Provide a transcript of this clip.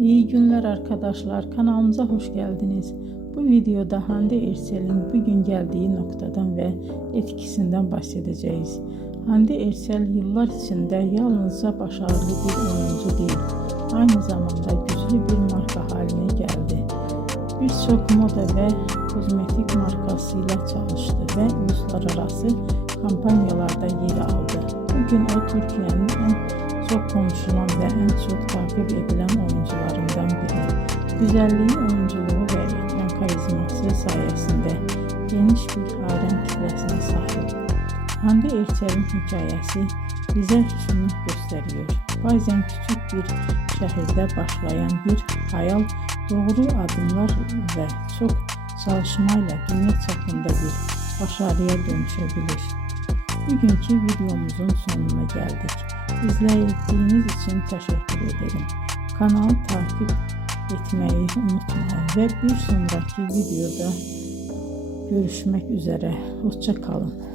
İyi günler arkadaşlar, kanalımıza hoş geldiniz. Bu videoda Hande Erçel'in bugün geldiği noktadan ve etkisinden bahsedeceğiz. Hande Erçel yıllar içinde yalnızca başarılı bir oyuncu değil, aynı zamanda güçlü bir marka haline geldi. Birçok moda ve kozmetik markasıyla çalıştı ve uluslararası kampanyalarda yer aldı. Bugün o Türkiye'nin en çok konuşulan ve en çok takip edilen oyuncularından biri. Güzelliği, oyunculuğu ve ekran karizması sayesinde geniş bir hayran kitlesine sahip. Hande Erçel'in hikayesi bize şunu gösteriyor. Bazen küçük bir şehirde başlayan bir hayal doğru adımlar ve çok çalışmayla dünya çapında bir başarıya dönüşebilir. Bugünkü videomuzun sonuna geldik. İzlediğiniz için teşekkür ederim. Kanalı takip etmeyi unutmayın ve bir sonraki videoda görüşmek üzere. Hoşça kalın.